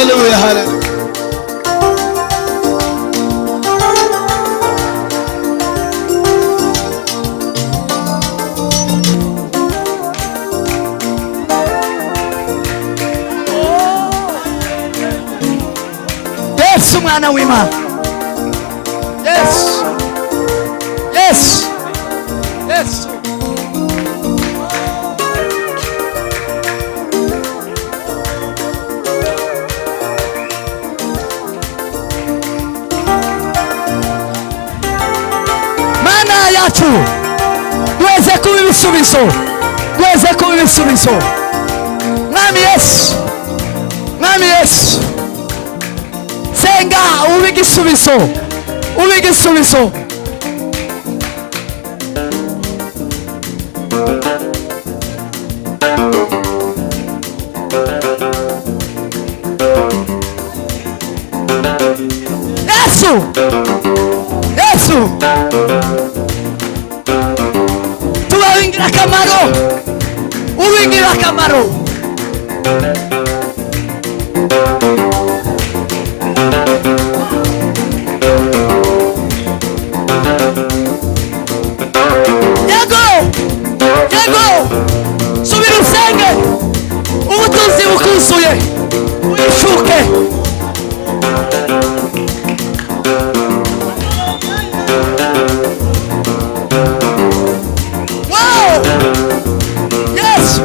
Haleluya, haleluya. Yesu mwana w'Imana. Yesu. Yesu. Yesu. Mana yacu duweze kuba ibisubizo, duweze kuba ibisubizo. Mwami Yesu, Mwami Yesu, senga ube igisubizo, ube igisubizo. Yesu, Yesu, tuba ingirakamaro, ube ingirakamaro. Yego, yego, subira usenge, ubutunzi bukuzuye, wishuke. Wow! Yes!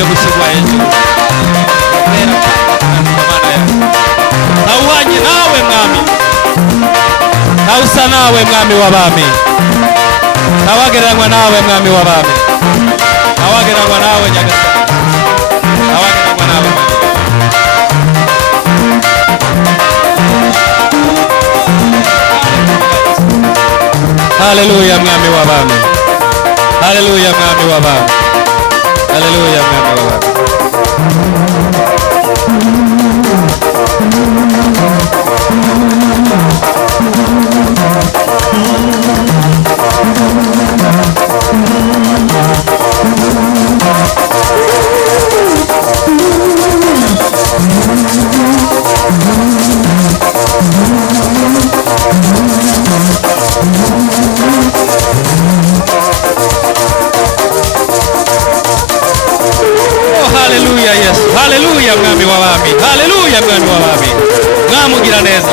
yo gushyirwa hejuru. Ntawuhanye nawe mwami, ntawusa nawe mwami w'abami, ntawagereranywa nawe mwami w'abami, ntawagereranywa nawe nyagasani, ntawagereranywa nawe mwami. Haleluya mwami w'abami, haleluya mwami w'abami, haleluya mwami w'abami. Haleluya Yesu, haleluya mwami w'abami, haleluya mwami w'abami, mwamugira neza.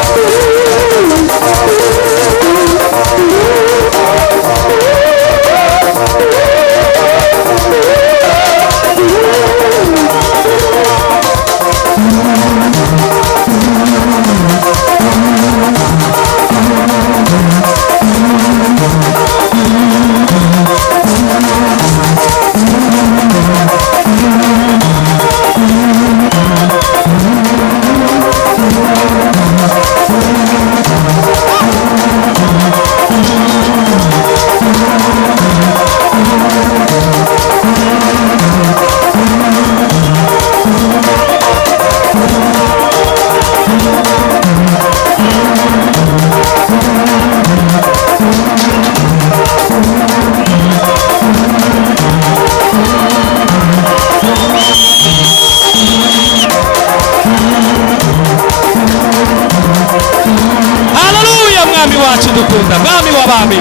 Mwami wacu dukunda, mwami w'abami.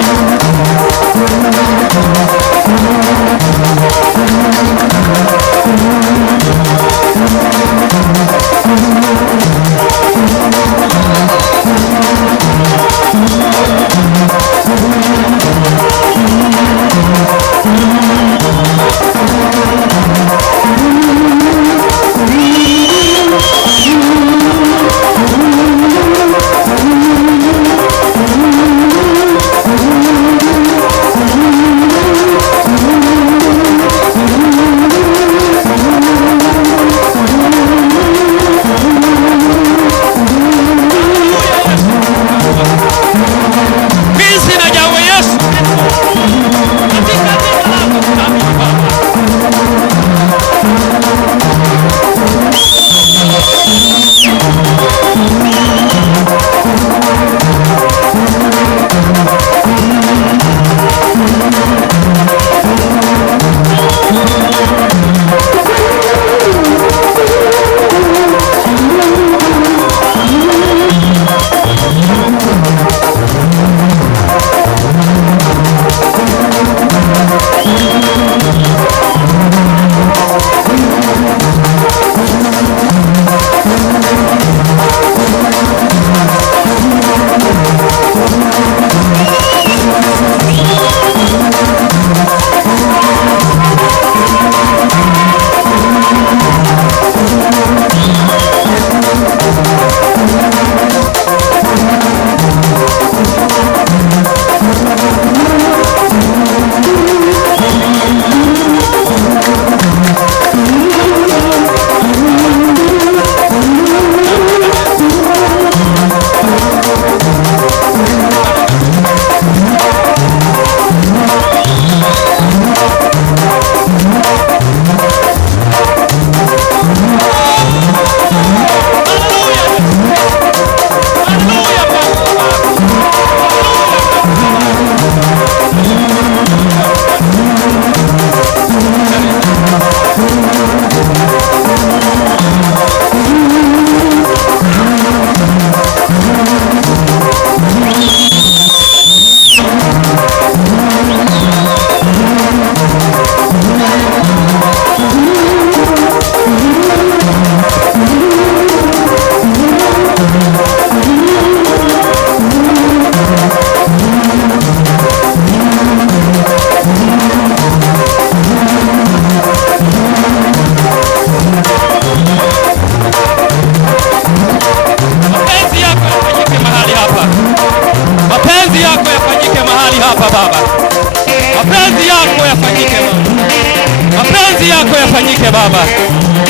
Mapenzi yako yafanyike Baba. Mapenzi yako yafanyike Baba.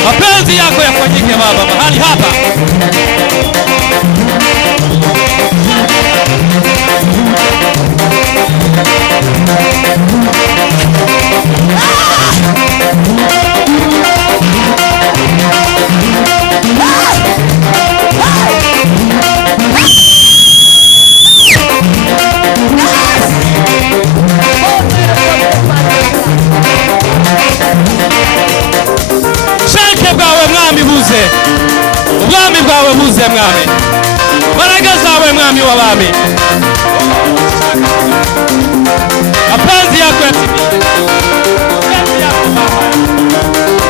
Mapenzi yako yafanyike Baba mahali hapa. Ubwami bwawe buze mwami, mbaraga zawe mwami w'abami, mapenzi yako yatimie, mapenzi yako Baba,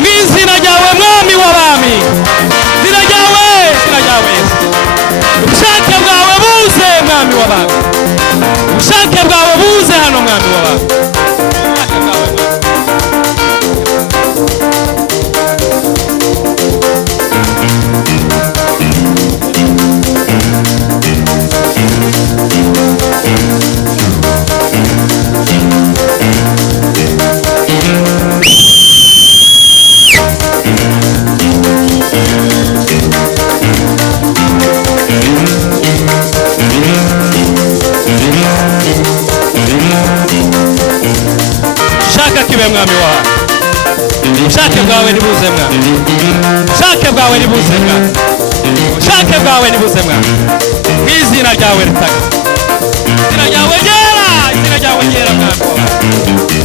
mw'izina ryawe mwami w'abami, izina ryawe ubushake bwawe buze mwami w'abami, ubushake bwawe buze hano mwami w'abami, ubushake bwawe kibe mwami wawe, ubushake bwawe nibuze mwami, ubushake bwawe nibuze mwami, ubushake bwawe nibuze mwami, mw'izina ryawe ritaka, izina ryawe ryera, izina ryawe ryera mwami wawe,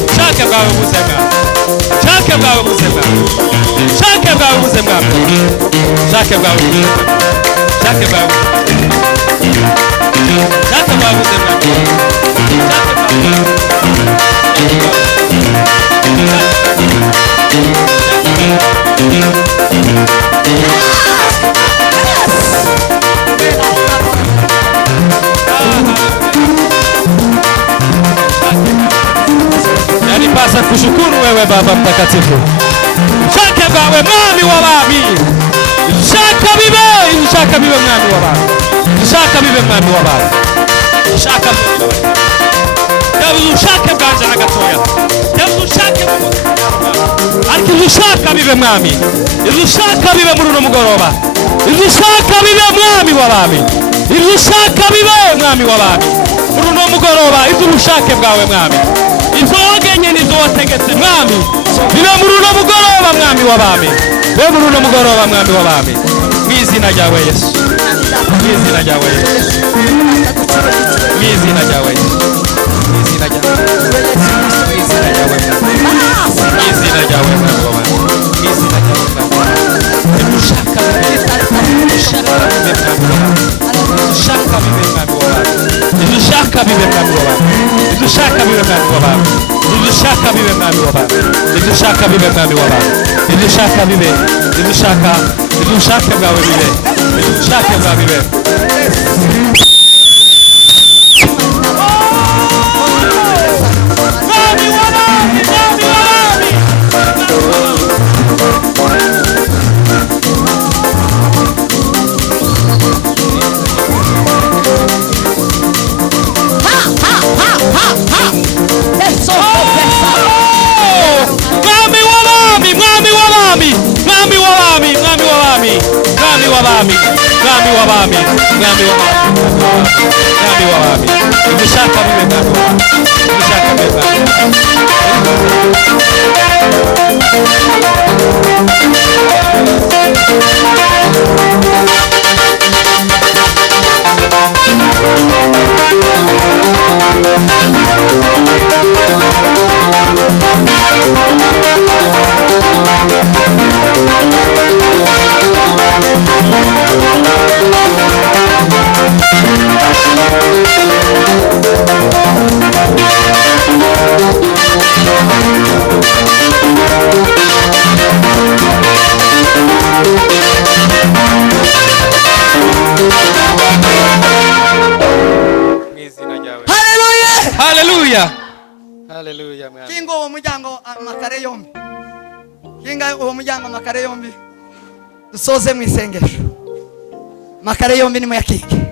ubushake bwawe buze mwami, ubushake bwawe buze mwami, ubushake bwawe buze mwami, ubushake bwawe buze mwami, ubushake bwawe buze mwami, ubushake bwawe buze mwami. Yanipasa kushukuru wewe Baba mtakatifu. Ubushake bwawe mwami w'abami, ubushake bibe, ubushake bibe mwami w'abami, ubushake bibe mwami w'abami, ubushake bibe, yabuze ubushake bwanje na gatoya, yabuze ubushake ariko ubushake bibe mwami, ubushake bibe muri uno mugoroba, ubushake bibe mwami w'abami, ubushake bibe mwami w'abami muri uno mugoroba, ubushake bwawe mwami, ibyo wagenye n'ibyo wategetse mwami, bibe muri uno mugoroba mwami w'abami, bibe muri uno mugoroba mwami w'abami, mw'izina ryawe Yesu, mw'izina ryawe Yesu, mw'izina ryawe Yesu, mw'izina ryawe, mw'izina ryawe, mw'izina ryawe mwami w'abami, mw'izina ryawe mwami w'abami, ubushake bibe, ubushake bibe mwami w'abami, ubushake bibe mwami w'abami, ubushake bibe mwami w'abami, ubushake bibe mwami w'abami, ubushake bibe mwami w'abami, ubushake bibe mwami w'abami, ubushake bibe, ubushake bwawe bibe, ubushake bwawe bibe. Kingo umuryango amakare yombi kinga uwo muryango amakare yombi dusoze mu isengesho. Amakare yombi ni muyakinge.